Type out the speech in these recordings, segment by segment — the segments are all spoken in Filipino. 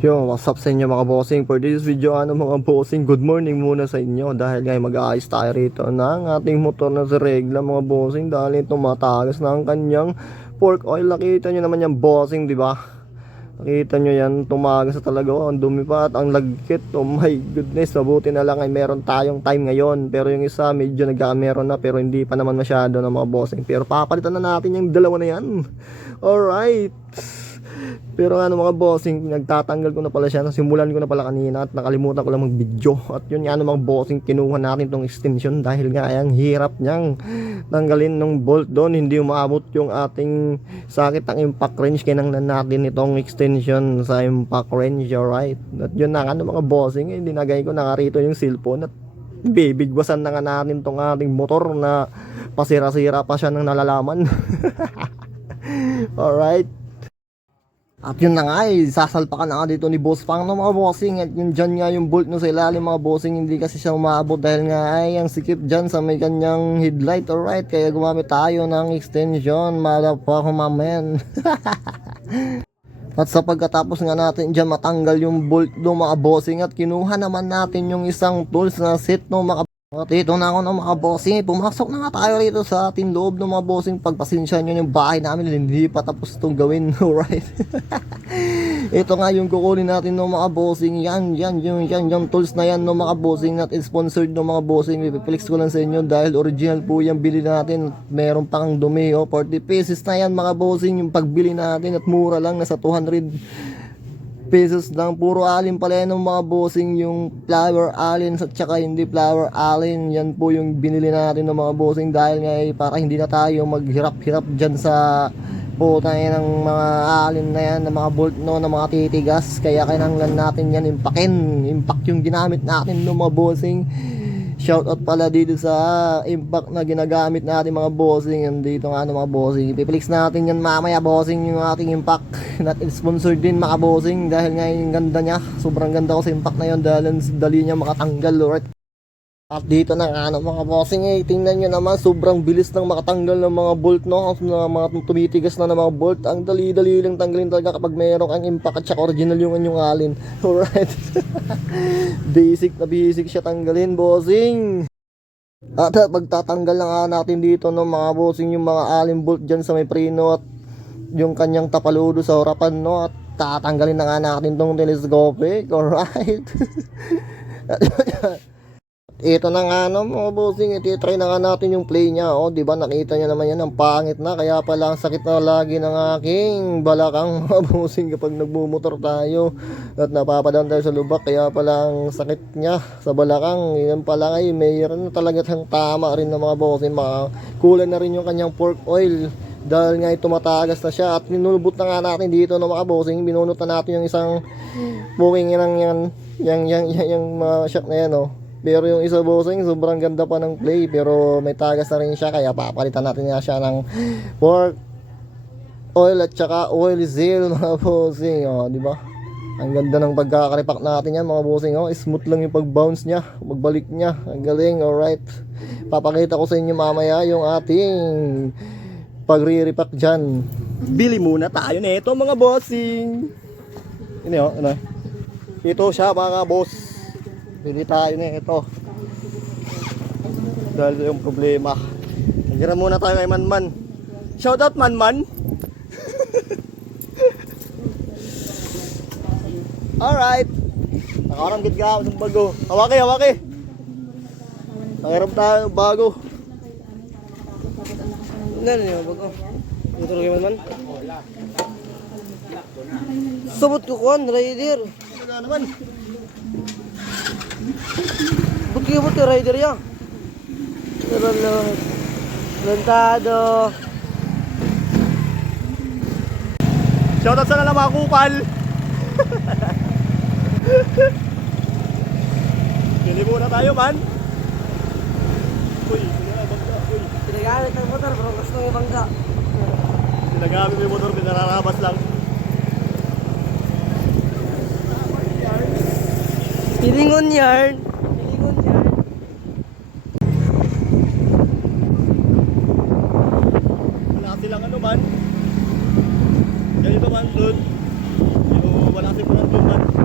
Yo, what's up sa inyo mga bossing? For this video mga bossing, good morning muna sa inyo dahil ngayon mag-aayos tayo rito ng ating motor na si Regla mga bossing dahil tumatagas na ang kanyang fork oil. Nakita nyo naman yung bossing, di ba? Nakita nyo yan, tumagas na talaga. Oh, ang dumi pa at ang lagkit. Oh my goodness, mabuti na lang ay meron tayong time ngayon. Pero yung isa medyo nagka-meron na pero hindi pa naman masyado na mga bossing. Pero papalitan na natin yung dalawa na yan. Alright. Pero mga bossing, nagtatanggal ko na pala siya. Simulan ko na pala kanina at nakalimutan ko lang mag-video. At yun mga bossing, kinuha natin tong extension dahil nga ang hirap niyang tanggalin ng bolt doon. Hindi umaabot yung ating sakit ang impact range. Kinanglan natin itong extension sa impact range, alright. At yun na mga bossing, dinagay ko na rito yung cellphone at bibigwasan na nga natin tong ating motor na pasira-sira pa siya ng nalalaman. Alright. At yun na nga sasalpakan na nga dito ni Boss Pang mga bossing. At yun dyan nga yung bolt no sa ilalim mga bossing, hindi kasi siya umaabot dahil nga ay ang sikip dyan sa may kanyang headlight. Alright, kaya gumamit tayo ng extension, malapakumamen. At sa pagkatapos nga natin dyan matanggal yung bolt no mga bossing, at kinuha naman natin yung isang tools na set no mga. At ito na ako mga bossing, pumasok na nga tayo rito sa ating loob ng mga bossing. Pagpasensya nyo yung bahay namin, hindi pa tapos itong gawin. Alright. Ito nga yung kukunin natin ng mga bossing. Yung tools na yan ng mga bossing, not sponsored ng mga bossing. Ipiplex ko lang sa inyo dahil original po yung bili natin. Meron pang dumi, 40 pesos na yan mga bossing yung pagbili natin, at mura lang, nasa 200 pesos lang. Puro alin pala yan ng mga bossing, yung flower alin at saka hindi flower alin. Yan po yung binili natin ng mga bossing dahil nga para hindi na tayo maghirap-hirap dyan sa puta ng mga alin na yan, ng mga bolt no, ng mga titigas. Kaya kailangan natin yan impact yung ginamit natin ng mga bossing. Shoutout pala dito sa impact na ginagamit natin mga bossing. Andito nga mga bossing, ipiplex natin yan mamaya bossing, yung ating impact. Not sponsored din mga bossing dahil nga yung ganda niya, sobrang ganda ko sa impact na yun dahil dali niya makatanggal. Alright. At dito na nga mga bossing, tingnan nyo naman, sobrang bilis ng makatanggal ng mga bolt no, na mga tumitigas na ng mga bolt. Ang dali-dali lang tanggalin talaga kapag mayroong ang impact at saka original yung anyong alin. Alright. Basic na basic siya tanggalin bossing. At pagtatanggal na nga natin dito no mga bossing, yung mga alin bolt dyan sa may preno at yung kanyang tapaludo sa harapan no, at tatanggalin na nga natin tong telescopic. Alright. Ito na nga mga bossing, iti-try na nga natin yung play niya. O, di ba nakita niya naman yan, ang pangit na. Kaya pala ang sakit na lagi ng aking balakang mga bossing kapag nagmumotor tayo at napapadaan tayo sa lubak. Kaya pala ang sakit niya sa balakang. Yan pala ay mayroon na talaga siyang tama rin ng mga bossing. Kulang na rin yung kanyang fork oil dahil nga tumatagas na siya. At ninulubot na nga natin dito ng mga bossing. Binunot na natin yung isang booking yung mga shock na yan o. Pero yung isa bossing, sobrang ganda pa ng play pero may tagas na rin siya, kaya papalitan natin nga siya ng fork oil at saka oil seal mga bossing. O, di ba? Ang ganda ng pagkakaripak natin yan mga bossing. O, smooth lang yung pag-bounce niya, magbalik niya. Ang galing, alright. Papakita ko sa inyo mamaya yung ating pagre-repack dyan. Bili muna tayo nito mga bossing. Ito siya mga boss. Bili tayo na ito dahil yung problema. Nagira muna tayo kay Manman. Shoutout Manman. Alright. Nakaramgit ka ng bago. Hawaki. Nakaram tayo bago. Ganun yung bago. Ito rin kay Manman. Sabot ko kuhan, rider. Ano naman? Buti rider yan. Lantado. Shoutout sa na mga kupal. Pili muna tayo man. Uy, bangga. Uy. Pinagamit ang motor pero gusto ng bangga. Pinagamit yung motor, pinararabas lang. Pilingon yarn. Wala silang man. Ganito man doon. Wala silang man.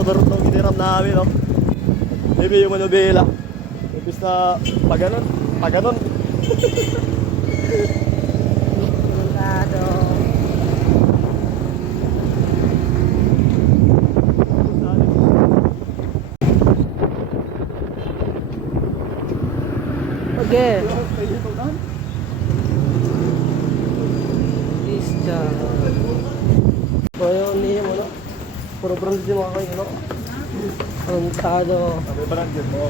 motor itong iniram namin, no? Maybe yung manubela. Ibis na paganon. Tarantado. Okay. Isda. Bayo niya mo, no? Puro brand din mga kayo, no? Tarantado. Sabi brand yun mo.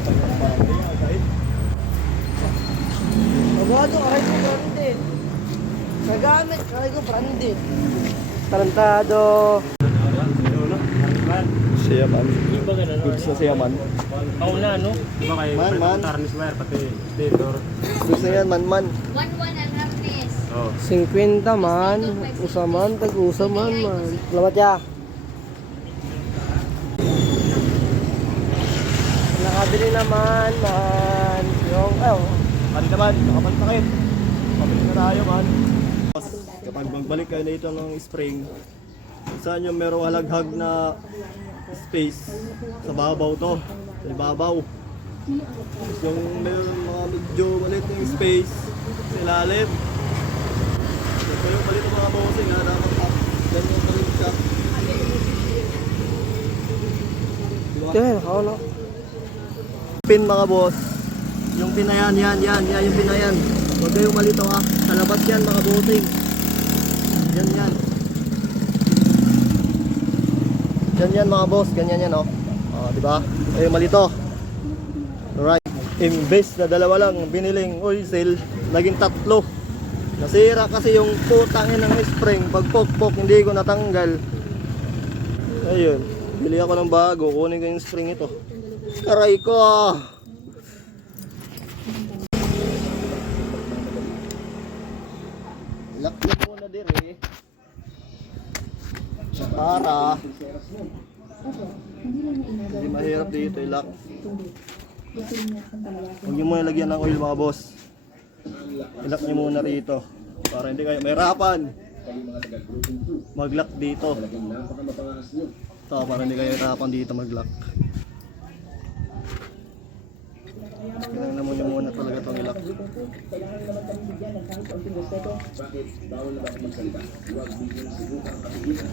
Magado, aray ko branded. Nagamit, aray ko branded. Tarantado. Siya man. Goods na siya man. Pauna, no? Diba kayo? Man. Tarnis wire, pati stator. Goods na yan, man. 1-1 ang harness. Oh. 50 man, usaman, tag-usaman man. Salamat ya. Nakabili naman man. Yung, Ano naman, nakapagpakit. Pabalik na tayo, man. Kapag magbalik kayo na ito ng spring, saan yung merong halaghag na space sa babaw to, sa ibabaw. Tapos yung meron mga medyo maliit yung space sa ilalim. So yung maliit ang mga bossing na dapat up, ganyan pa rin siya. Diba? kaya nakaw no. Pin mga boss, yung pin na yan yung pin na yan. Huwag kayong malito ha, sa labas yan mga bossing. Yan. Yan mga boss, ganyan yan oh. Di ba? Ay malito. Alright. Imbes na dalawa lang biniling oil seal, naging 3. Nasira kasi yung putangin ng spring. Pag pok hindi ko natanggal. Ayun. Bili ako ng bago, kunin ko yung spring ito. Aray ko. Lock mo muna dire. Para hindi mahirap dito i-lock. Huwag nyo muna lagyan ng oil mga boss. I-lock nyo muna rito para hindi kayo mahirapan mag-lock dito. Para hindi kayo mahirapan dito mag-lock. Kailangan mo nyo muna talaga itong i-lock.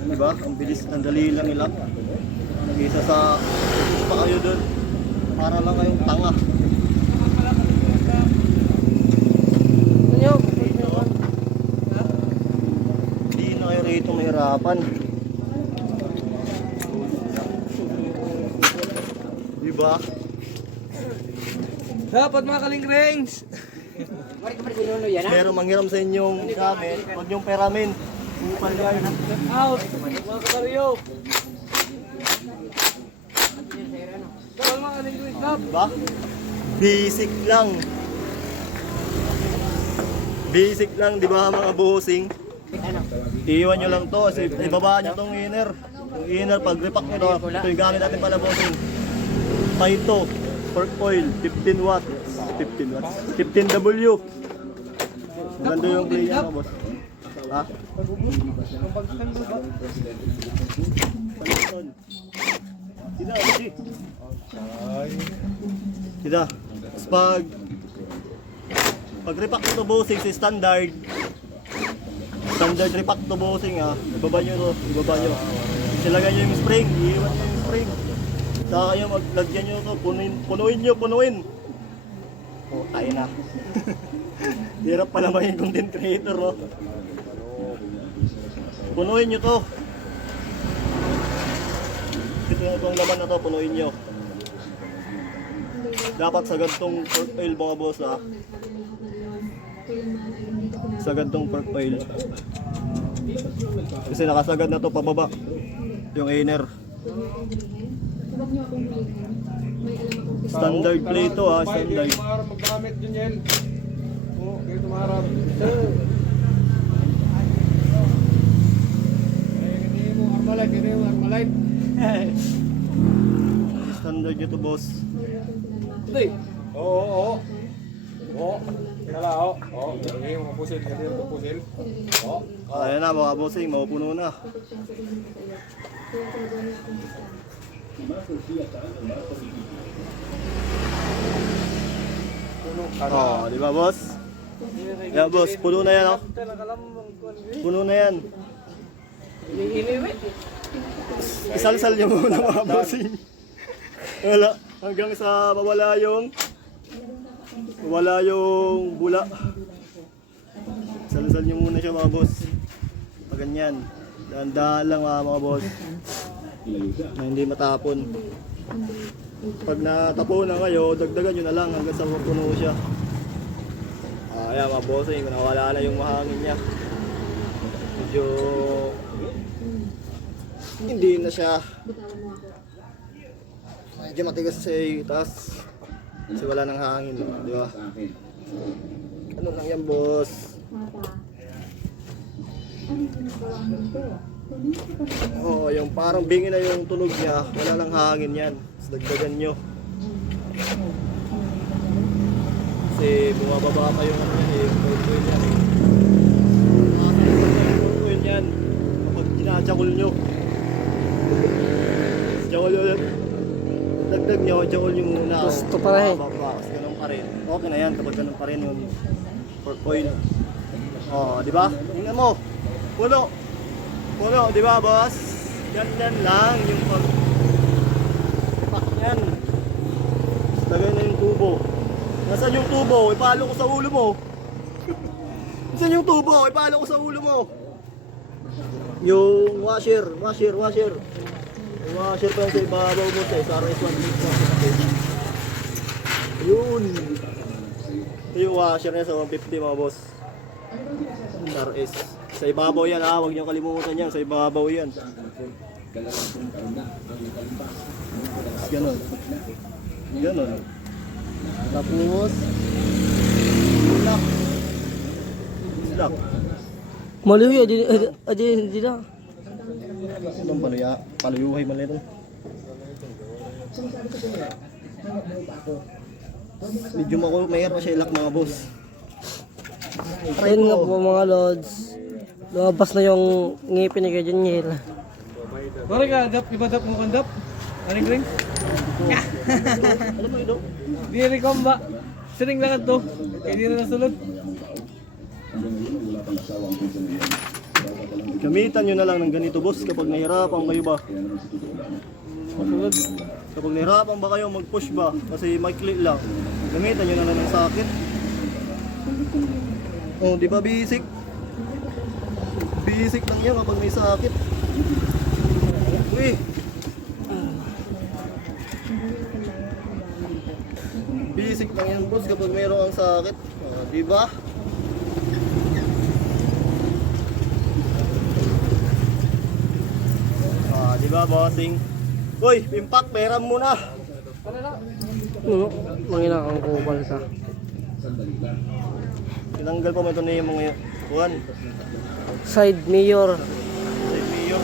Diba? Ang bilis, ang dali lang i-lock. Isa sa pa kayo dun. Para lang kayong tanga. Ano? Hindi na kayo rito mahirapan. Diba? Dapat mga kalingrings. Pero manghiram sa inyong gamit, huwag niyong peramin. Upal guys. Out. Mga kabaryo. Dapat mga kalingrings. Diba? Basic lang. Basic lang, di ba mga bossing? Iiwan nyo lang to, kasi ibaba nyo tong inner. Yung inner, pag repack nyo to, ito yung gamit natin pala bossing. Paito, pork oil, 15 watts. 15 watts. 15W. Maganda yung play niya, boss. Ha? Sida, Lucy. Sida. Tapos pag repack to bossing si standard repack to bossing ha, ibaba nyo to, silagan nyo yung spring, iiwan nyo yung spring, saka kayo maglagyan nyo to, punuin. Oh, tayo na. Hirap pala maging content creator, no? Punuin nyo to. Ito yung itong laman na to, punuin nyo. Dapat sa gantong pork oil mga boss ha. Sa gantong pork oil. Kasi nakasagad na to pababa. Yung inner. Standard play to ha, standard. Magkamit dun yan. Oo, dito maharap. Hindi mo Armalite. Standard nyo to boss. Oo. Kala, oo. Hindi mo pusil. Oo. Ayan na mga bossing, mapupuno na. Oh, di ba boss? Yeah, boss, puno na yan, oh. Puno na yan. Isalsal niyo muna mga bossing. Wala, hanggang sa mawala yung bula. Salsal niyo muna siya mga boss. Pag ganyan, dahan-dahan lang mga boss. Na hindi matapon. Pag natapon na kayo, dagdagan nyo na lang hanggang sa mapuno siya. Ayan mga bossing, nawala na yung mahangin niya. Medyo hindi na siya medyo matigas sa itaas kasi wala nang hangin, di ba? Ano lang yan boss? Oh, yung parang bingi na yung tunog niya, wala nang hangin yan. So, dagdagan nyo. Kasi bumababa pa yung ano yan eh, coil yan eh. Coil yan kapag ginachakol nyo. Jakol ulit. Dagdag nyo, jakol nyo muna. Gusto pa rin. Tapos ganun pa rin. Okay na yan kapag ganun pa rin yung coil. Oh, di ba? Tingnan mo. Puno, di ba boss? Ganyan lang yung pag-ipak niyan. Lagay na yung tubo. Nasaan yung tubo? Ipalo ko sa ulo mo. Nasaan yung tubo? Ipalo ko sa ulo mo. Yung washer. Yung washer pa yung sa ibabaw mo sa RS1 yun. Ito yung washer niya sa 150 mga boss. RS. Sa ibabaw yan ha, huwag niyo kalimutan yan. Sa ibabaw yan. Ganon. Tapos Lock. Maluya, di na. Anong paluyuhay man ito. Medyo mahirap pa siya ilak mga boss. Ayun nga po mga lods. Lumabas na yung ngipin ni Kuya Juniel. Mari ka, iba dap mo kandap. Aring ring. Ano mo ito? Di rin komba. Siring lang ito. Kaya di na nasulod. Gamitan nyo na lang ng ganito boss kapag nahirapan kayo ba. Masulod. Kapag nahirapan ba kayo mag-push ba kasi maikli lang. Gamitan nyo na lang ng sakit. Oh, di ba basic? Basic lang yan kapag may sakit. Uy! Basic lang yan boss kapag mayroong sakit. Oh, di ba? Di ba bossing? Uy, pimpak, peram mo na. Ano? Mangina kang kupal ka. Tinanggal pa mo ito na yung mga kuhan. Side mirror. Side mirror.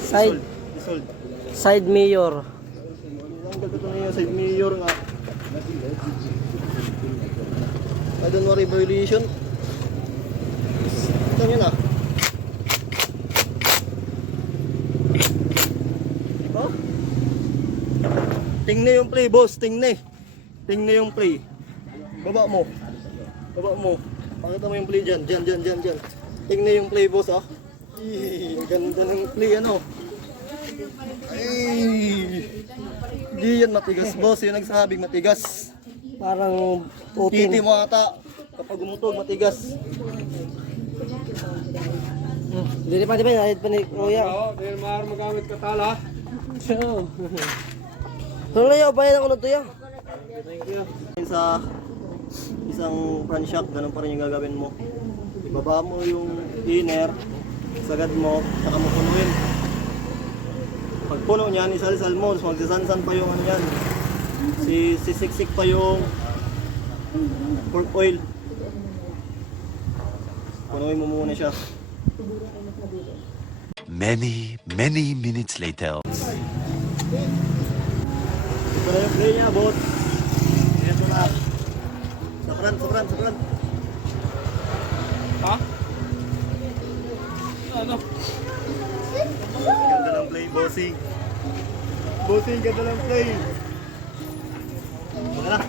Side. Isold. Side mirror. Tinanggal pa ito na yung side mirror nga. I don't worry violation. Ito yun ah. Diba? Tingnan yung play boss, tingnan. Tingnan yung play. Baba mo. Pakita mo yung play dyan. Tingnan yung play boss ah. Ang ganda ng play ano. Di yan matigas boss, yung nagsabing matigas. Parang putin. Titi mo ata. Kapag umutog matigas. Hindi pa nahit pa ni Kuya. Oo, dahil maaari magamit ka tala. Ano na yun, bayan ako na ito yan. Sa isang front shock, ganun pa rin yung gagawin mo. Ibaba mo yung inner, sagad mo, saka mo punuin. Pag puno niyan, isal-sal mo, so magsasansan pa yung ano yan. Sisiksik pa yung pork oil. Punuin mo muna siya. Many minutes later. Ito na yung play niya, boss. Ito na. Sa front. Ha? Ano? Ganda ng play, bossing. Bossing, ganda lang play. Wala.